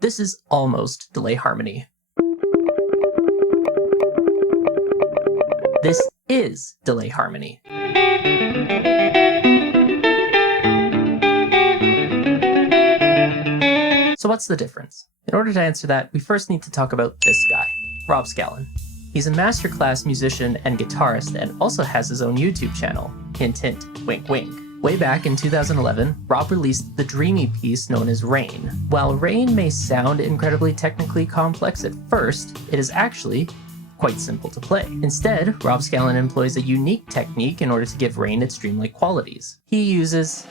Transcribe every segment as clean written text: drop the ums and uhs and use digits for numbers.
This is almost delay harmony. This is delay harmony. So what's the difference? In order to answer that, we first need to talk about this guy, Rob Scallon. He's a masterclass musician and guitarist and also has his own YouTube channel, hint hint, wink wink. Way back in 2011, Rob released the dreamy piece known as Rain. While Rain may sound incredibly technically complex at first, it is actually quite simple to play. Instead, Rob Scallon employs a unique technique in order to give Rain its dreamlike qualities. He uses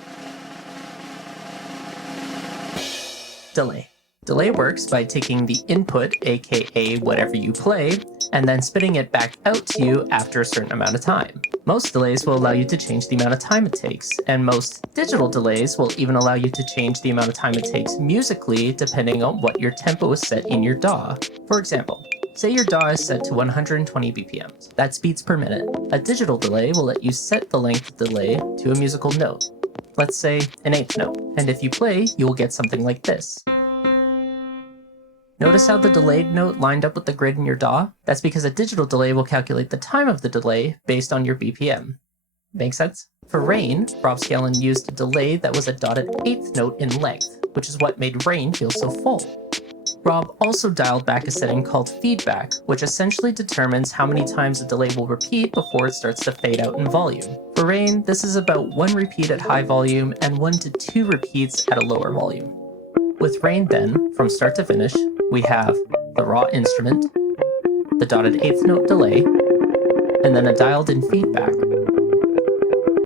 delay. Delay works by taking the input, aka whatever you play, and then spitting it back out to you after a certain amount of time. Most delays will allow you to change the amount of time it takes, and most digital delays will even allow you to change the amount of time it takes musically depending on what your tempo is set in your DAW. For example, say your DAW is set to 120 BPMs. That's beats per minute. A digital delay will let you set the length of delay to a musical note. Let's say an eighth note. And if you play, you will get something like this. Notice how the delayed note lined up with the grid in your DAW? That's because a digital delay will calculate the time of the delay based on your BPM. Make sense? For Rain, Rob Scallon used a delay that was a dotted eighth note in length, which is what made Rain feel so full. Rob also dialed back a setting called feedback, which essentially determines how many times a delay will repeat before it starts to fade out in volume. For Rain, this is about 1 repeat at high volume and 1 to 2 repeats at a lower volume. With Rain then, from start to finish, we have the raw instrument, the dotted eighth note delay, and then a dialed in feedback.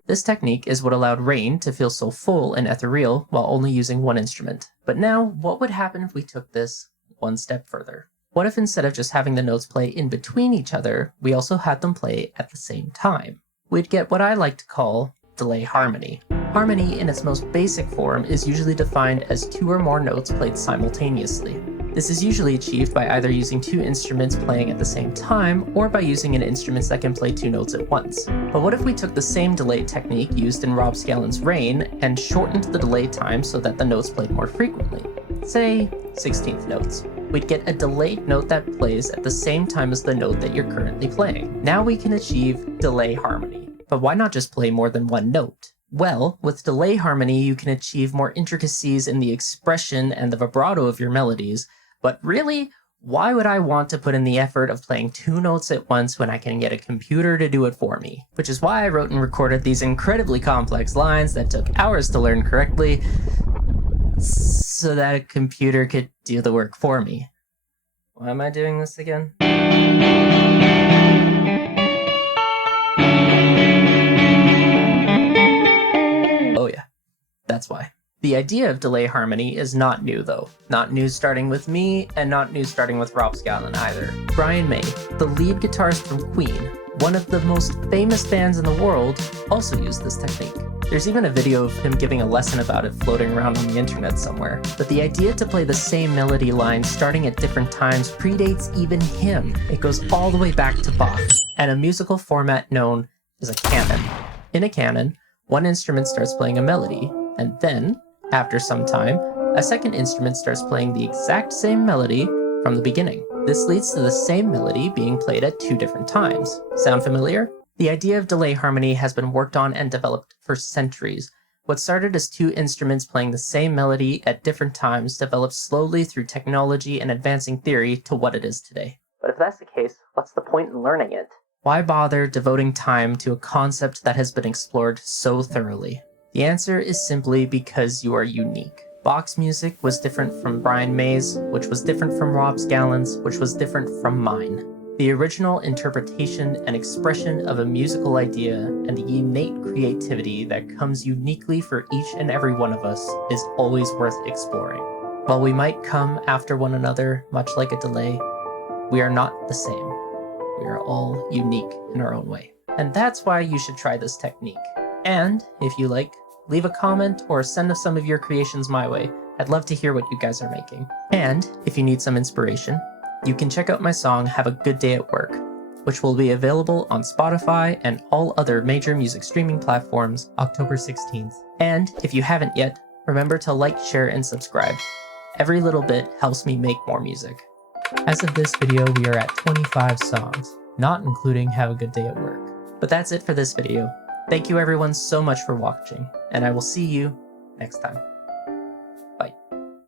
This technique is what allowed Rain to feel so full and ethereal while only using one instrument. But now, what would happen if we took this one step further? What if instead of just having the notes play in between each other, we also had them play at the same time? We'd get what I like to call delay harmony. Harmony in its most basic form is usually defined as 2 or more notes played simultaneously. This is usually achieved by either using 2 instruments playing at the same time or by using an instrument that can play 2 notes at once. But what if we took the same delay technique used in Rob Scallon's Rain and shortened the delay time so that the notes played more frequently? Say 16th notes. We'd get a delayed note that plays at the same time as the note that you're currently playing. Now we can achieve delay harmony. But why not just play more than one note? Well, with delay harmony, you can achieve more intricacies in the expression and the vibrato of your melodies, but really, why would I want to put in the effort of playing 2 notes at once when I can get a computer to do it for me? Which is why I wrote and recorded these incredibly complex lines that took hours to learn correctly, so that a computer could do the work for me. Why am I doing this again? Oh yeah, that's why. The idea of delay harmony is not new though. Not new starting with me, and not new starting with Rob Scallon either. Brian May, the lead guitarist from Queen, one of the most famous bands in the world, also used this technique. There's even a video of him giving a lesson about it floating around on the internet somewhere. But the idea to play the same melody line starting at different times predates even him. It goes all the way back to Bach, and a musical format known as a canon. In a canon, one instrument starts playing a melody, and then, after some time, a second instrument starts playing the exact same melody from the beginning. This leads to the same melody being played at 2 different times. Sound familiar? The idea of delay harmony has been worked on and developed for centuries. What started as 2 instruments playing the same melody at different times developed slowly through technology and advancing theory to what it is today. But if that's the case, what's the point in learning it? Why bother devoting time to a concept that has been explored so thoroughly? The answer is simply because you are unique. Bach's music was different from Brian May's, which was different from Rob Scallon's, which was different from mine. The original interpretation and expression of a musical idea and the innate creativity that comes uniquely for each and every one of us is always worth exploring. While we might come after one another, much like a delay, we are not the same. We are all unique in our own way. And that's why you should try this technique. And, if you like, leave a comment or send some of your creations my way. I'd love to hear what you guys are making. And, if you need some inspiration, you can check out my song Have a Good Day at Work, which will be available on Spotify and all other major music streaming platforms October 16th. And, if you haven't yet, remember to like, share, and subscribe. Every little bit helps me make more music. As of this video, we are at 25 songs, not including Have a Good Day at Work. But that's it for this video. Thank you everyone so much for watching, and I will see you next time.